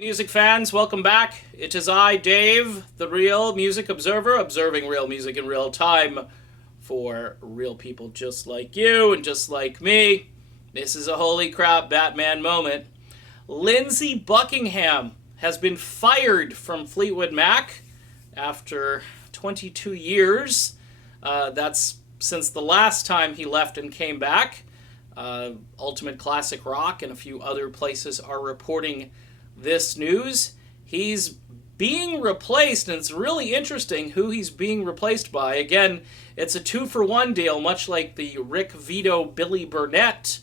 Music fans, welcome back. It is I, Dave, the Real Music Observer, observing real music in real time for real people just like you and just like me. This is a holy crap Batman moment. Lindsey Buckingham has been fired from Fleetwood Mac after 22 years. That's since the last time he left and came back. Ultimate Classic Rock and a few other places are reporting this news. He's being replaced, and it's really interesting who he's being replaced by. Again, it's a 2-for-1 deal, much like the Rick Vito Billy Burnett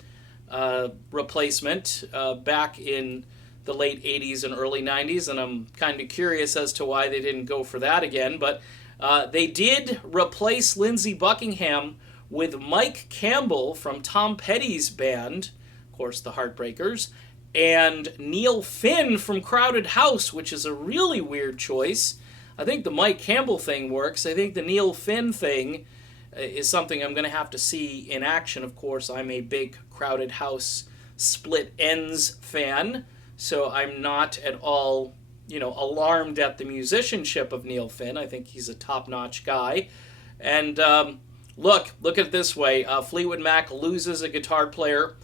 replacement back in the late 80s and early 90s, and I'm kind of curious as to why they didn't go for that again, but they did replace Lindsey Buckingham with Mike Campbell from Tom Petty's band, of course, the Heartbreakers, and Neil Finn from Crowded House, which is a really weird choice. I think the Mike Campbell thing works. I think the Neil Finn thing is something I'm going to have to see in action. Of course, I'm a big Crowded House Split Ends fan, so I'm not at all, alarmed at the musicianship of Neil Finn. I think he's a top-notch guy. And look at it this way. Fleetwood Mac loses a guitar player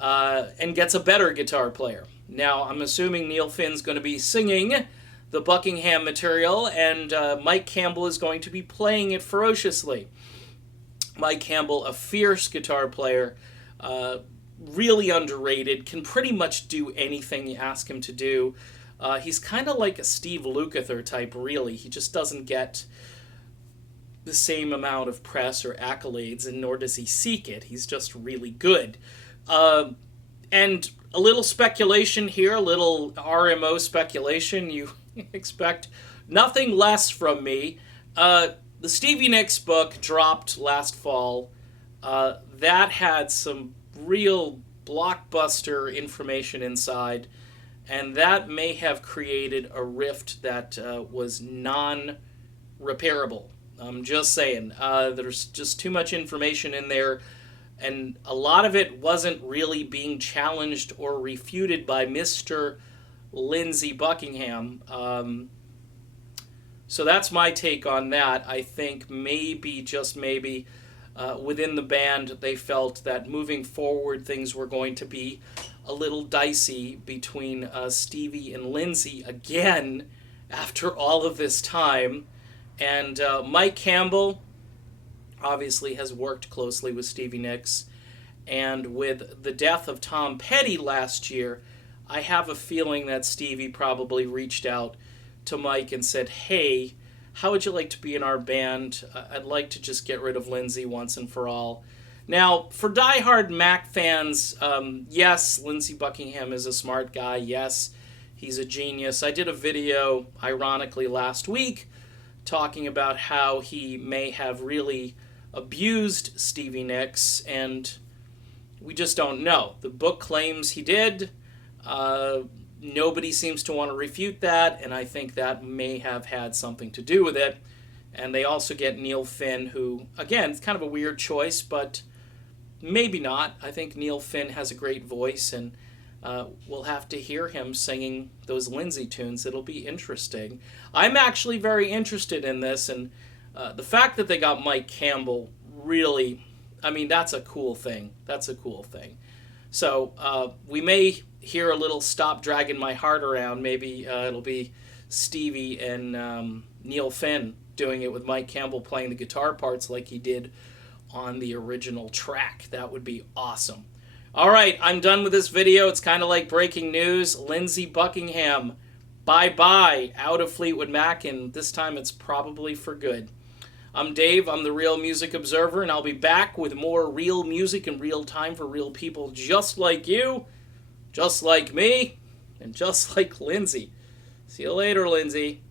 and gets a better guitar player. Now, I'm assuming Neil Finn's going to be singing the Buckingham material, and Mike Campbell is going to be playing it ferociously. Mike Campbell, a fierce guitar player, really underrated, can pretty much do anything you ask him to do. He's kind of like a Steve Lukather type, really. He just doesn't get the same amount of press or accolades, and nor does he seek it. He's just really good. And a little speculation here, a little RMO speculation. You expect nothing less from me. The Stevie Nicks book dropped last fall. That had some real blockbuster information inside, and that may have created a rift that was non-repairable. I'm just saying. There's just too much information in there, and a lot of it wasn't really being challenged or refuted by Mr. Lindsey Buckingham. So that's my take on that. I think maybe, just maybe, within the band, they felt that moving forward things were going to be a little dicey between Stevie and Lindsey again after all of this time. And Mike Campbell obviously has worked closely with Stevie Nicks, and with the death of Tom Petty last year, I have a feeling that Stevie probably reached out to Mike and said, hey, how would you like to be in our band? I'd like to just get rid of Lindsey once and for all. Now, for diehard Mac fans, yes, Lindsey Buckingham is a smart guy. Yes, he's a genius. I did a video, ironically, last week talking about how he may have really abused Stevie Nicks, and we just don't know. The book claims he did. Nobody seems to want to refute that, and I think that may have had something to do with it. And they also get Neil Finn, who, again, it's kind of a weird choice, but maybe not. I think Neil Finn has a great voice, and we'll have to hear him singing those Lindsey tunes. It'll be interesting. I'm actually very interested in this, and the fact that they got Mike Campbell really, that's a cool thing. That's a cool thing. So we may hear a little Stop Dragging My Heart Around. Maybe it'll be Stevie and Neil Finn doing it with Mike Campbell playing the guitar parts like he did on the original track. That would be awesome. All right, I'm done with this video. It's kind of like breaking news. Lindsey Buckingham, bye-bye, out of Fleetwood Mac, and this time it's probably for good. I'm Dave, I'm the Real Music Observer, and I'll be back with more real music in real time for real people just like you, just like me, and just like Lindsey. See you later, Lindsey.